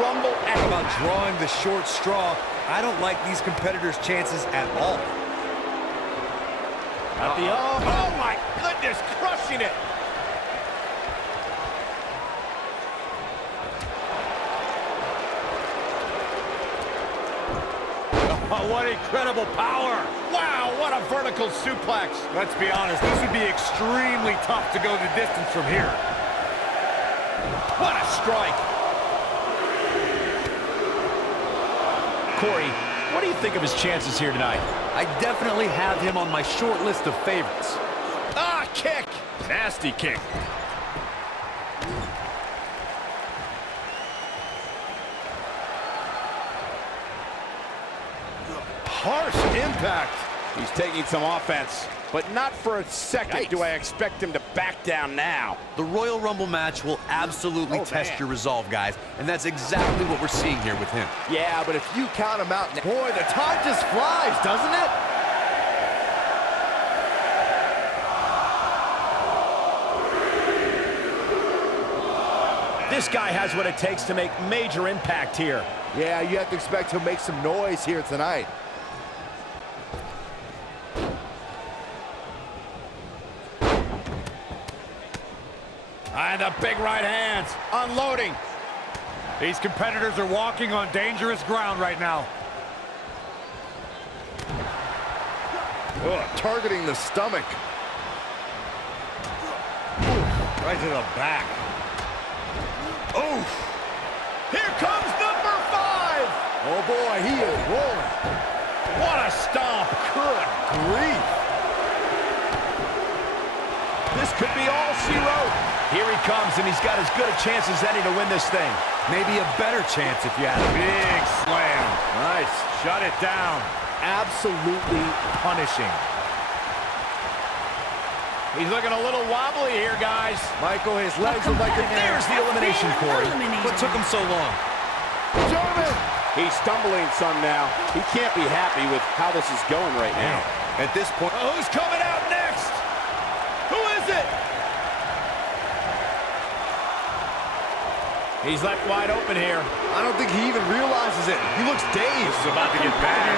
Rumble Talk about drawing the short straw. I don't like these competitors' chances at all. Oh my goodness, crushing it. Oh, what incredible power. Wow, what a vertical suplex. Let's be honest, this would be extremely tough to go the distance from here. What a strike. Corey, what do you think of his chances here tonight? I definitely have him on my short list of favorites. Ah, kick. Nasty kick. Harsh impact. He's taking some offense, but not for a second Yikes. do I expect him to back down now. The Royal Rumble match will absolutely test your resolve, guys, and that's exactly what we're seeing here with him. Yeah, but if you count him out, boy, the time just flies, doesn't it? This guy has what it takes to make major impact here. Yeah, you have to expect he'll make some noise here tonight. And the big right hands, unloading. These competitors are walking on dangerous ground right now. Oh, targeting the stomach. Right to the back. Oh, here comes number 5. Oh boy, he is rolling. What a stomp. Good grief. This could be all she wrote. Here he comes, and he's got as good a chance as any to win this thing. Maybe a better chance if you had a Big slam. Nice. Shut it down. Absolutely punishing. He's looking a little wobbly here, guys. Michael, his legs are like There's the elimination, Corey. What took him so long? German. He's stumbling some now. He can't be happy with how this is going right now. At this point, Oh, who's coming out next? Who is it? He's left wide open here. I don't think he even realizes it. He looks dazed. This is about to get bad.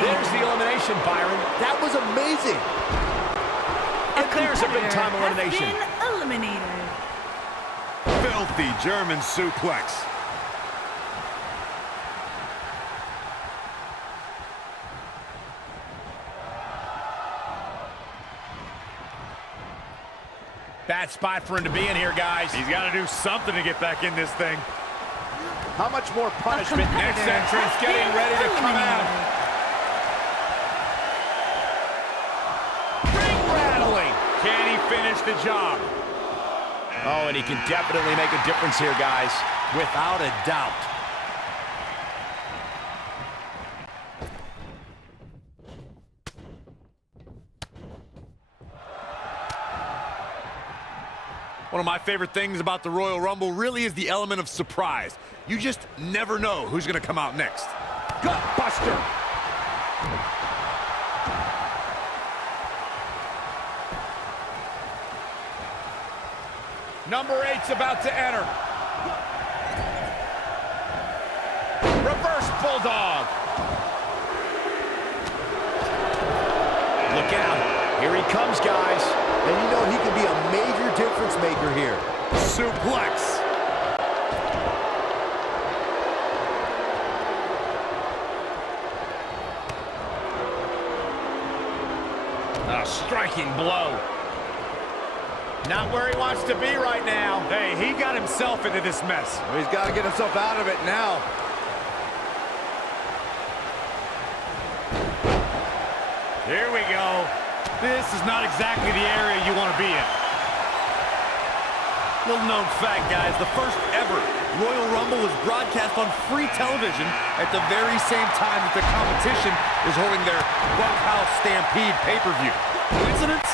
There's the elimination, Byron. That was amazing. And there's a big-time elimination. Eliminated. Filthy German suplex. Bad spot for him to be in here, guys. He's got to do something to get back in this thing. How much more punishment? Next entrance getting ready to come out. Ring rattling. Can he finish the job? Oh, and he can definitely make a difference here, guys. without a doubt. One of my favorite things about the Royal Rumble really is the element of surprise. You just never know who's going to come out next. Gutbuster. Number 8's about to enter. Reverse Bulldog. Look out. Here he comes, guys. And you know he can be a major difference maker here. Suplex. A striking blow. Not where he wants to be right now. Hey, he got himself into this mess. Well, he's got to get himself out of it now. Here we go. This is not exactly the area you want to be in. Little known fact, guys, the first ever Royal Rumble was broadcast on free television at the very same time that the competition is holding their Bunkhouse Stampede pay-per-view. Coincidence?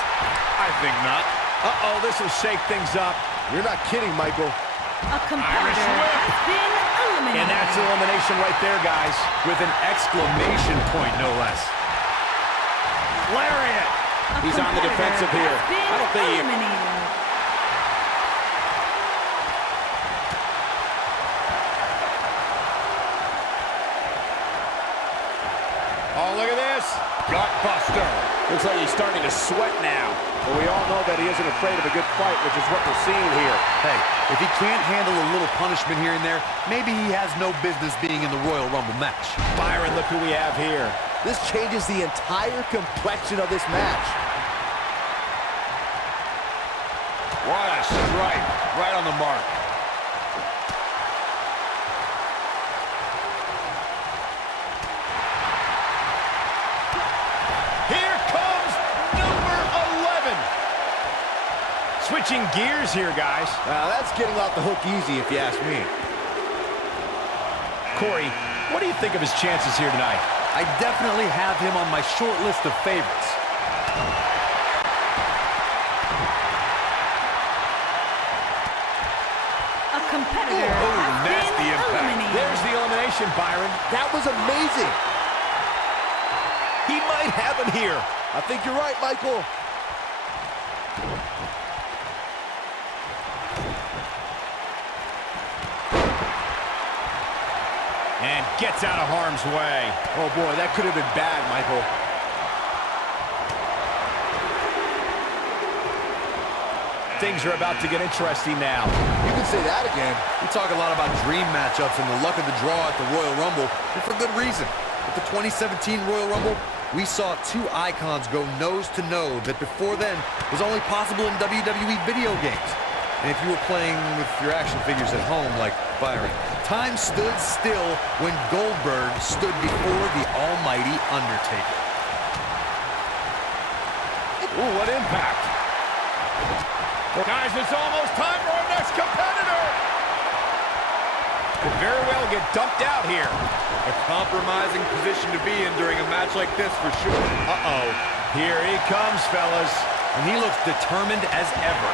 I think not. Uh-oh, this will shake things up. You're not kidding, Michael. A competitor has been eliminated. And that's elimination right there, guys. With an exclamation point, no less. Lariat. He's on the defensive here. I don't think he... Gut buster. Looks like he's starting to sweat now. But we all know that he isn't afraid of a good fight, which is what we're seeing here. Hey, if he can't handle a little punishment here and there, maybe he has no business being in the Royal Rumble match. Byron, look who we have here. This changes the entire complexion of this match. What a strike. Right on the mark. Here comes number 11. Switching gears here, guys. Now, that's getting off the hook easy, if you ask me. Corey, what do you think of his chances here tonight? I definitely have him on my short list of favorites. A competitor has nasty been impact. eliminated. There's the elimination, Byron. That was amazing. He might have him here. I think you're right, Michael. And gets out of harm's way. Oh, boy, that could have been bad, Michael. Things are about to get interesting now. You can say that again. We talk a lot about dream matchups and the luck of the draw at the Royal Rumble, and for good reason. At the 2017 Royal Rumble, we saw two icons go nose-to-nose that before then was only possible in WWE video games. And if you were playing with your action figures at home like Byron, time stood still when Goldberg stood before the almighty Undertaker. Ooh, what impact. Guys, it's almost time for our next competitor. Could very well get dumped out here. A compromising position to be in during a match like this for sure. Uh-oh. Here he comes, fellas. And he looks determined as ever.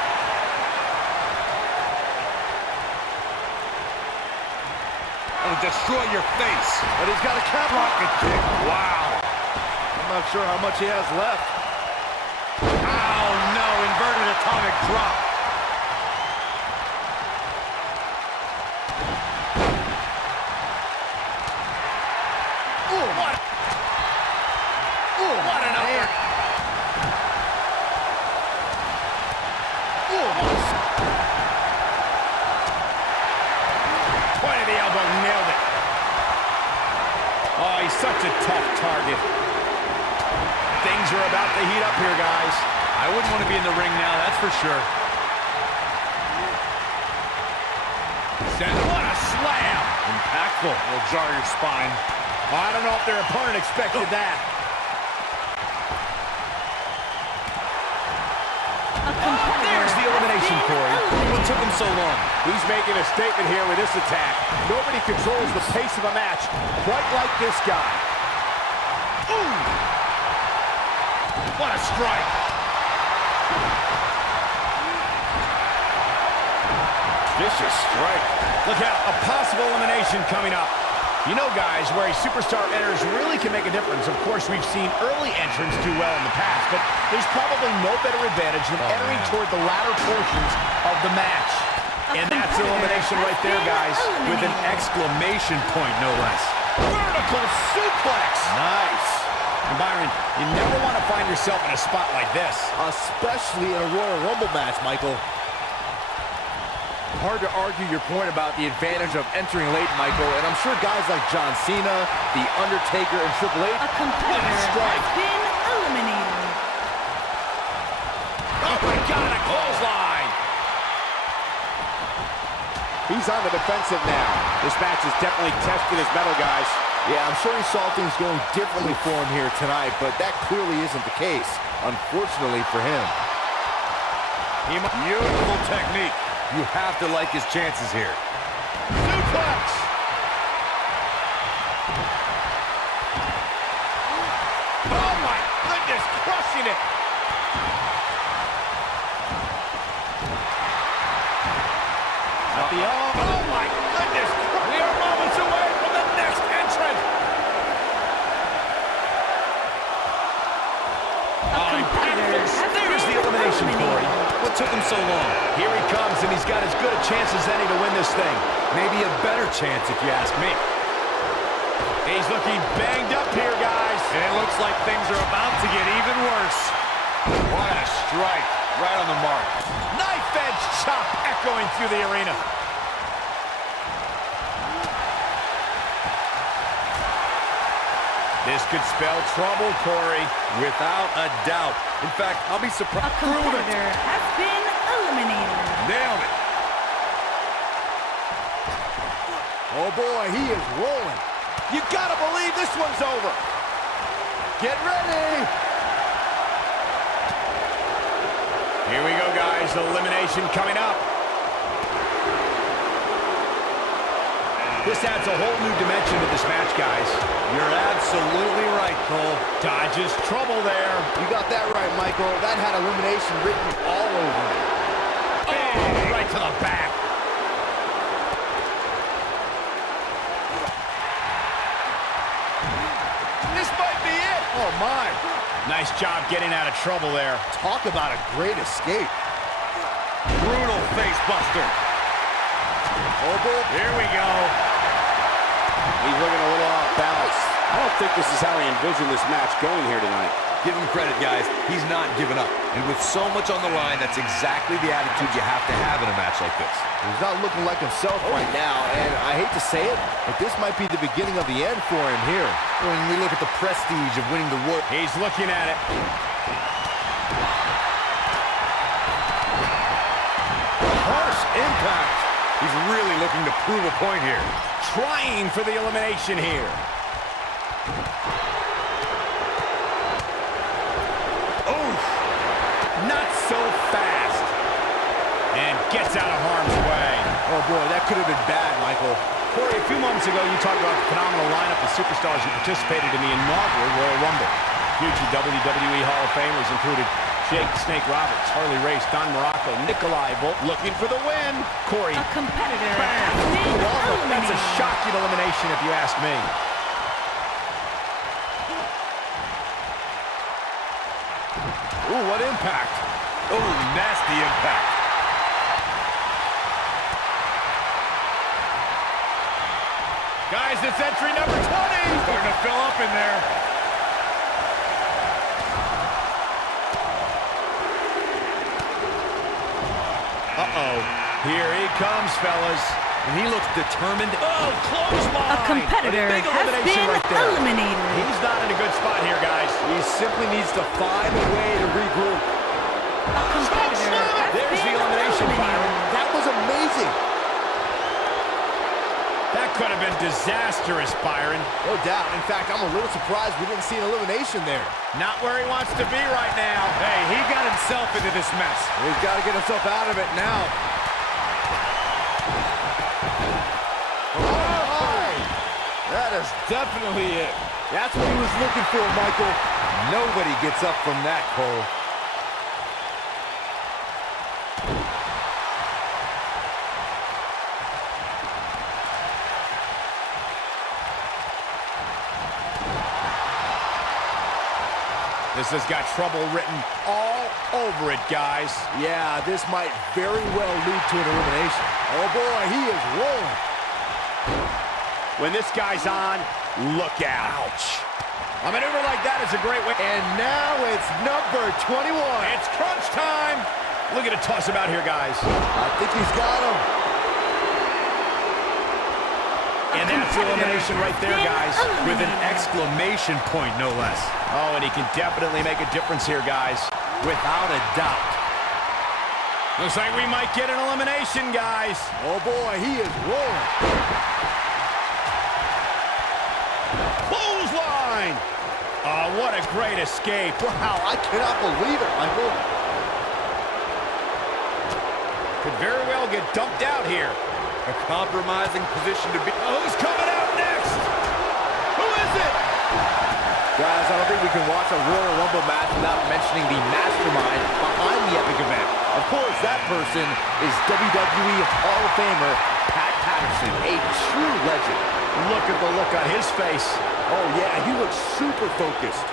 It'll destroy your face. But he's got a cap Rocket kick. Wow. I'm not sure how much he has left. Oh, no. Inverted atomic drop. What an upper. Point of the elbow, nailed it. Oh, he's such a tough target. Things are about to heat up here, guys. I wouldn't want to be in the ring now, that's for sure. What a slam. Impactful. Will jar your spine. I don't know if their opponent expected that. There's the elimination, Corey. What took him so long? He's making a statement here with this attack. Nobody controls the pace of a match quite like this guy. Ooh. What a strike. Vicious strike. Look out, a possible elimination coming up. You know, guys, where a superstar enters really can make a difference. Of course, we've seen early entrants do well in the past, but there's probably no better advantage than entering toward the latter portions of the match. And that's elimination right there, guys, with an exclamation point, no less. Vertical suplex. Nice. And Byron, you never want to find yourself in a spot like this. Especially in a Royal Rumble match, Michael. Hard to argue your point about the advantage of entering late, Michael, and I'm sure guys like John Cena, The Undertaker, and Triple H... A competitor has been eliminated. Oh, my God, a clothesline. He's on the defensive now. This match is definitely testing his mettle, guys. Yeah, I'm sure he saw things going differently for him here tonight, but that clearly isn't the case, unfortunately for him. Beautiful technique. You have to like his chances here. Suplex! Oh, my goodness, crushing it. Oh, my goodness. We are moments away from the next entrant. There's the elimination, Corey. What took him so long? Here he comes, and he's got as good a chance as any to win this thing. Maybe a better chance, if you ask me. He's looking banged up here, guys. And it looks like things are about to get even worse. What a strike. Right on the mark. Knife edge chop echoing through the arena. This could spell trouble, Corey. Without a doubt. In fact, I'll be A surprised. competitor has been eliminated. Nailed it. Oh, boy, he is rolling. You gotta believe this one's over. Get ready. Here we go, guys. Elimination coming up. This adds a whole new dimension to this match, guys. You're absolutely right, Cole. Dodges trouble there. You got that right, Michael. That had elimination written all over it. Oh, right to the back. This might be it. Oh, my. Nice job getting out of trouble there. Talk about a great escape. Brutal face buster. Oh, boy. Here we go. He's looking a little off balance. I don't think this is how he envisioned this match going here tonight. Give him credit, guys. He's not giving up. And with so much on the line, that's exactly the attitude you have to have in a match like this. He's not looking like himself right now, and I hate to say it, but this might be the beginning of the end for him here. When we look at the prestige of winning the Royal... He's looking at it. Harsh impact. He's really looking to prove a point here. Trying for the elimination here. Oh, not so fast. And gets out of harm's way. Oh, boy, that could have been bad, Michael. Corey, a few moments ago, you talked about the phenomenal lineup of superstars who participated in the inaugural Royal Rumble. Future WWE Hall of Famers included Jake the Snake Roberts, Harley Race, Don Morocco, Nikolai Volt, looking for the win. Corey, A competitor bam! has been That's a eliminated. shocking elimination if you ask me. Ooh, what impact. Oh, nasty impact. Guys, it's entry number 20. Starting to fill up in there. Uh-oh. Here he comes, fellas. And he looks determined. Oh, clothesline. A competitor Big has elimination been right there. eliminated. He's not in a good spot here, guys. He simply needs to find a way to regroup. A competitor has There's the been elimination, Byron. eliminated. That was amazing. That could have been disastrous, Byron. No doubt. In fact, I'm a little surprised we didn't see an elimination there. Not where he wants to be right now. Hey, he got himself into this mess. He's got to get himself out of it now. That is definitely it. That's what he was looking for, Michael. Nobody gets up from that, Cole. This has got trouble written all over it, guys. Yeah, this might very well lead to an elimination. Oh, boy, he is rolling. When this guy's on, look out. Ouch. A maneuver like that is a great way. And now it's number 21. It's crunch time. Look at it toss him out here, guys. I think he's got him. And that's elimination right there, guys. With an exclamation point, no less. Oh, and he can definitely make a difference here, guys. Without a doubt. Looks like we might get an elimination, guys. Oh, boy, he is rolling. Clothesline. Oh, what a great escape. Wow, I cannot believe it, Michael. Could very well get dumped out here. A compromising position to be. Oh, who's coming out next? Who is it? Guys, I don't think we can watch a Royal Rumble match without mentioning the mastermind behind the epic event. Of course, that person is WWE Hall of Famer Pat Patterson, a true legend. Look at the look on his face. Oh, yeah, he looks super focused.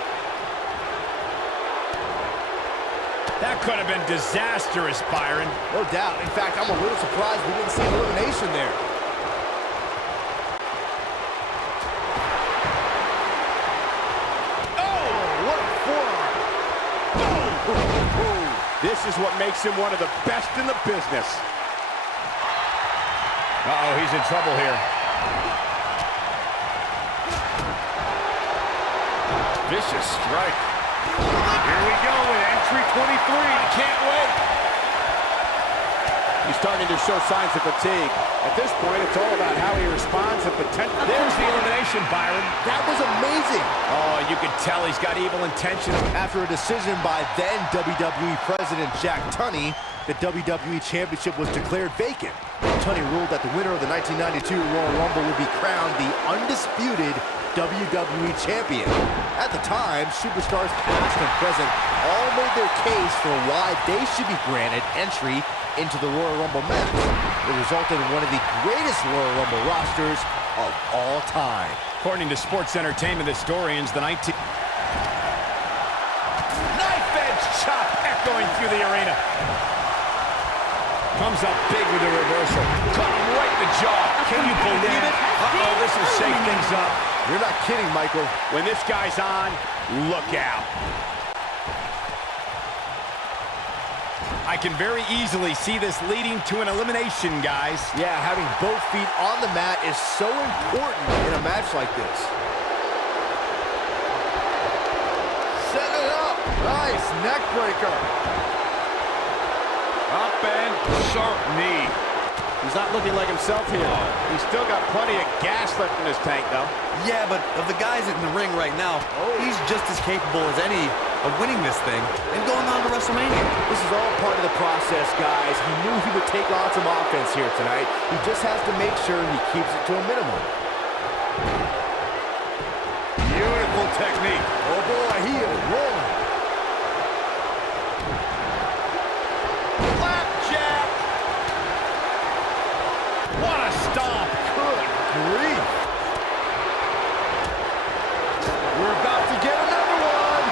That could have been disastrous, Byron. No doubt. In fact, I'm a little surprised we didn't see an elimination there. what makes him one of the best in the business. Uh-oh, he's in trouble here. Vicious strike. Here we go with entry 23. I can't wait. He's starting to show signs of fatigue. At this point, it's all about how he responds and potential. There's the elimination, Byron. That was amazing. Oh, you could tell he's got evil intentions. After a decision by then WWE President Jack Tunney, the WWE Championship was declared vacant. Tunney ruled that the winner of the 1992 Royal Rumble would be crowned the undisputed WWE Champion. At the time, superstars past and present all made their case for why they should be granted entry into the Royal Rumble match. It resulted in one of the greatest Royal Rumble rosters of all time. According to Sports Entertainment historians, the knife edge chop echoing through the arena. Comes up big with a reversal. Caught him right in the jaw. Can you believe it? Uh-oh, this will shake things up. You're not kidding, Michael. When this guy's on, look out. I can very easily see this leading to an elimination, guys. Yeah, having both feet on the mat is so important in a match like this. Set it up. Nice neck breaker. Up and sharp knee. He's not looking like himself here. He's still got plenty of gas left in his tank, though. Yeah, but of the guys in the ring right now, he's just as capable as any of winning this thing and going on to WrestleMania. This is all part of the process, guys. He knew he would take on some offense here tonight. He just has to make sure he keeps it to a minimum. Beautiful technique. Oh boy, he is rolling. Flapjack! What a stomp! Good grief. We're about to get another one.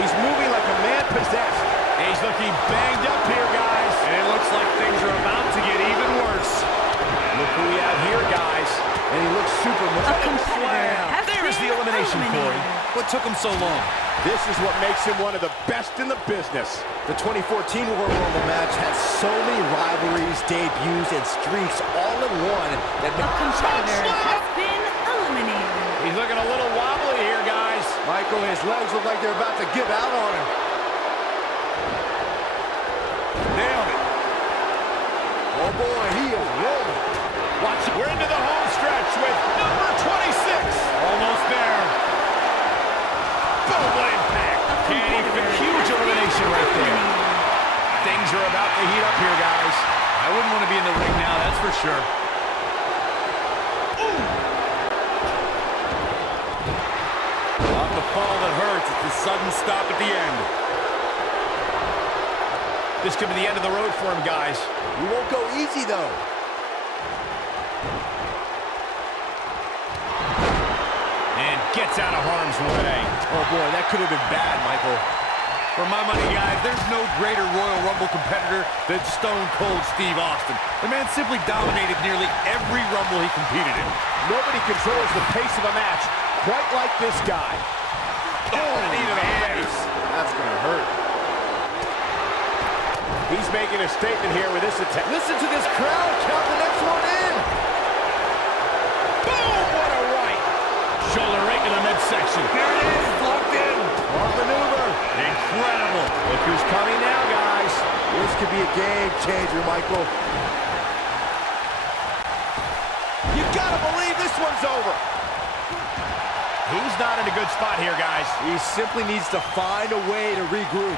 He's moving like a man possessed. He's looking banged up here, guys. And it looks like things are about to get even worse. Look who we have here, guys. And he looks super A competitor has There's been the elimination, Corey. eliminated. What took him so long? This is what makes him one of the best in the business. The 2014 Royal Rumble match had so many rivalries, debuts, and streaks all in one that A competitor has been eliminated. He's looking a little wobbly here, guys. Michael, his legs look like they're about to give out on him. Nailed it. Oh boy, he is rolling. Watch it. We're into the home stretch with number 26. Almost there. Boom, what impact. A Can't even competitor huge has been elimination right there. eliminated. Things are about to heat up here, guys. I wouldn't want to be in the ring now, that's for sure. Off the fall that hurts. It's a sudden stop at the end. This could be the end of the road for him, guys. We won't go easy, though. And gets out of harm's way. Oh boy, that could have been bad, Michael. For my money, guys, there's no greater Royal Rumble competitor than Stone Cold Steve Austin. The man simply dominated nearly every Rumble he competed in. Nobody controls the pace of a match quite like this guy. Oh, knee to the face. That's going to hurt. He's making a statement here with this attack. Listen to this crowd count the next one in. Boom, what a right. Shoulder right in the midsection. There it is, locked in. Smart maneuver. Incredible. Look who's coming now, guys. This could be a game changer, Michael. You gotta believe this one's over. He's not in a good spot here, guys. He simply needs to find a way to regroup.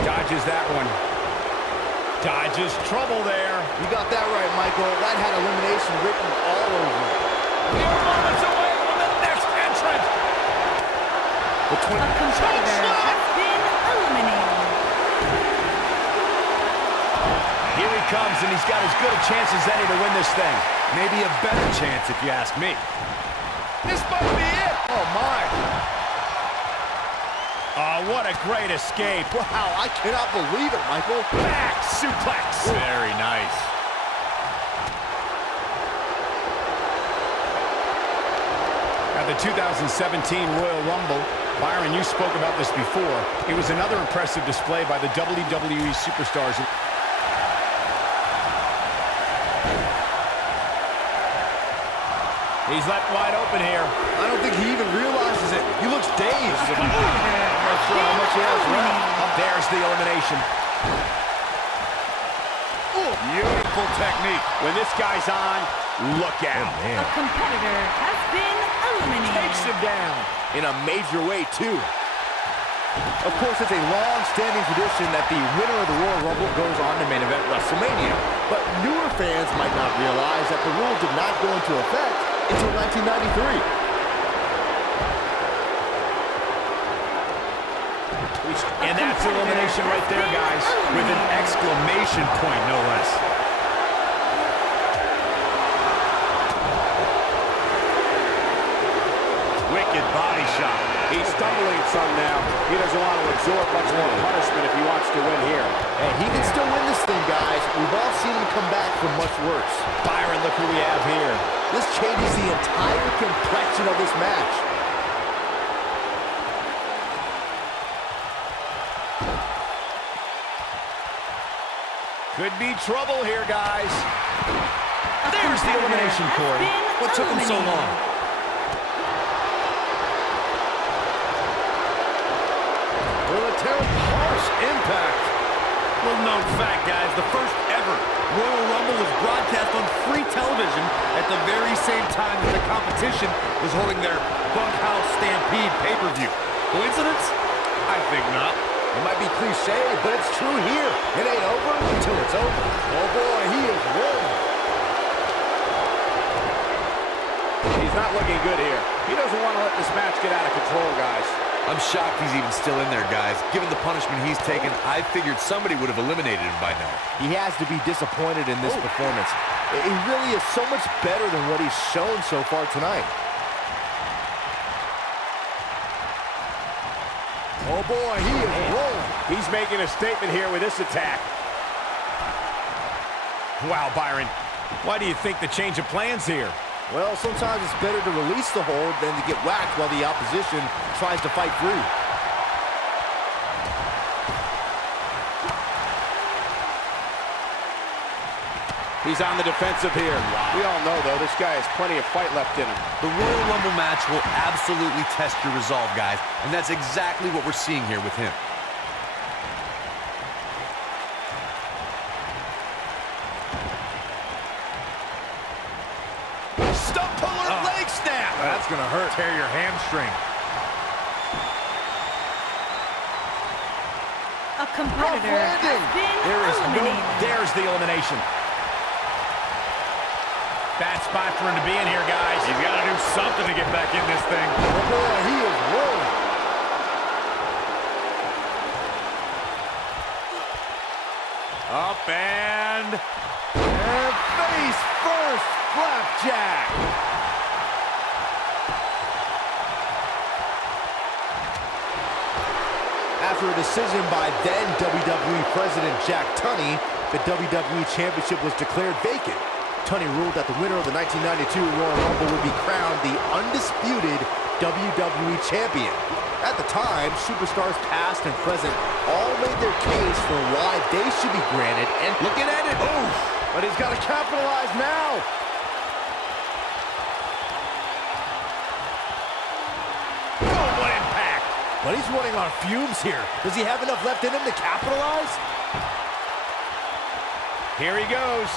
Dodges that one. Dodges trouble there. You got that right, Michael. That had elimination written all over it. Mere moments away from the next entrant. The A competitor has been eliminated. Here he comes, and he's got as good a chance as any to win this thing. Maybe a better chance, if you ask me. This might be it. Oh, my. Oh, what a great escape. Wow, I cannot believe it, Michael. Back suplex. Very nice. At the 2017 Royal Rumble, Byron, you spoke about this before. It was another impressive display by the WWE superstars. He's left wide open here. I don't think he even realizes it. He looks dazed. A competitor I'm not sure how much he has left. There's the elimination. Beautiful technique. When this guy's on, look out. A competitor has been eliminated. Takes him down. In a major way, too. Of course, it's a long-standing tradition that the winner of the Royal Rumble goes on to main event WrestleMania. But newer fans might not realize that the rule did not go into effect until 1993. And that's elimination right there, guys. With an exclamation point, no less. Wicked body shot. He's stumbling some now. He doesn't want to absorb much more punishment if he wants to win here. And he can still win this thing, guys. We've all seen him come back from much worse. Byron, look who we have here. This changes the entire complexion of this match. Could be trouble here, guys. There's the elimination, Corey. What took him so long? Harsh impact. Little known fact, guys, the first ever Royal Rumble was broadcast on free television at the very same time that the competition was holding their Bunkhouse Stampede pay-per-view. Coincidence? I think not. It might be cliche, but it's true here. It ain't over until it's over. Oh boy, he is rolling. He's not looking good here. He doesn't want to let this match get out of control, guys. I'm shocked he's even still in there, guys. Given the punishment he's taken, I figured somebody would have eliminated him by now. He has to be disappointed in this performance. He really is so much better than what he's shown so far tonight. Oh boy, he is rolling. He's making a statement here with this attack. Wow, Byron. Why do you think the change of plans here? Well, sometimes it's better to release the hold than to get whacked while the opposition tries to fight free. He's on the defensive here. We all know, though, this guy has plenty of fight left in him. The Royal Rumble match will absolutely test your resolve, guys, and that's exactly what we're seeing here with him. Stump puller, leg snap. That's going to hurt. Tear your hamstring. A competitor has been eliminated. There's the elimination. Bad spot for him to be in here, guys. He's got to do something to get back in this thing. Oh boy, he is rolling. Up and face first, flapjack. After a decision by then WWE President Jack Tunney, the WWE Championship was declared vacant. Tunney ruled that the winner of the 1992 Royal Rumble would be crowned the undisputed WWE Champion. At the time, superstars past and present all made their case for why they should be granted, and looking at it, oh, but he's got to capitalize now. Oh, what impact. But he's running on fumes here. Does he have enough left in him to capitalize? Here he goes.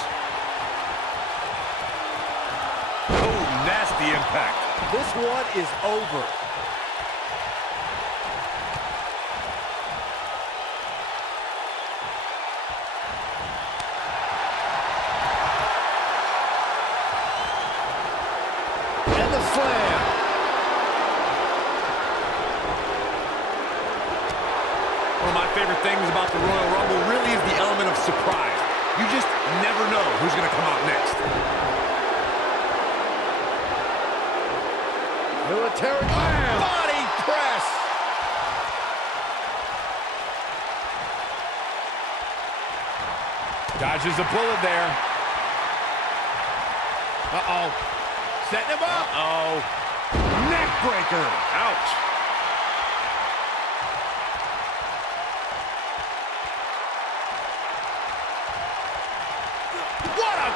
oh, nasty impact. This one is over. And the slam. One of my favorite things about the Royal Rumble really is the element of surprise. You just never know who's going to come out next. Military body press. Dodges a bullet there. Uh-oh. Setting him up. Oh, Neck breaker. ouch.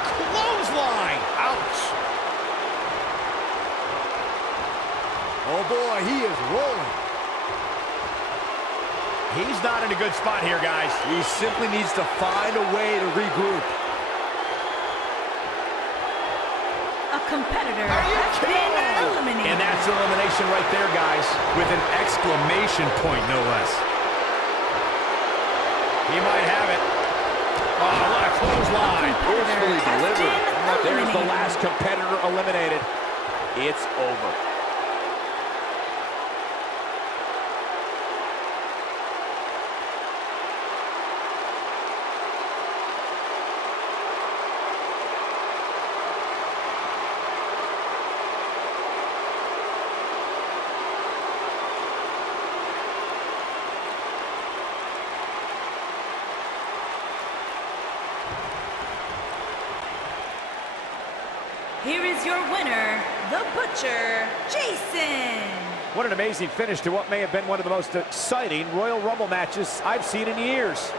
clothesline. Ouch. Oh boy, he is rolling. He's not in a good spot here, guys. He simply needs to find a way to regroup. A competitor has been eliminated. And that's elimination right there, guys. With an exclamation point, no less. He might have it. Oh, what a clothesline. Forcefully delivered. There's the last competitor eliminated. It's over. Here is your winner, the Butcher, Jason. What an amazing finish to what may have been one of the most exciting Royal Rumble matches I've seen in years.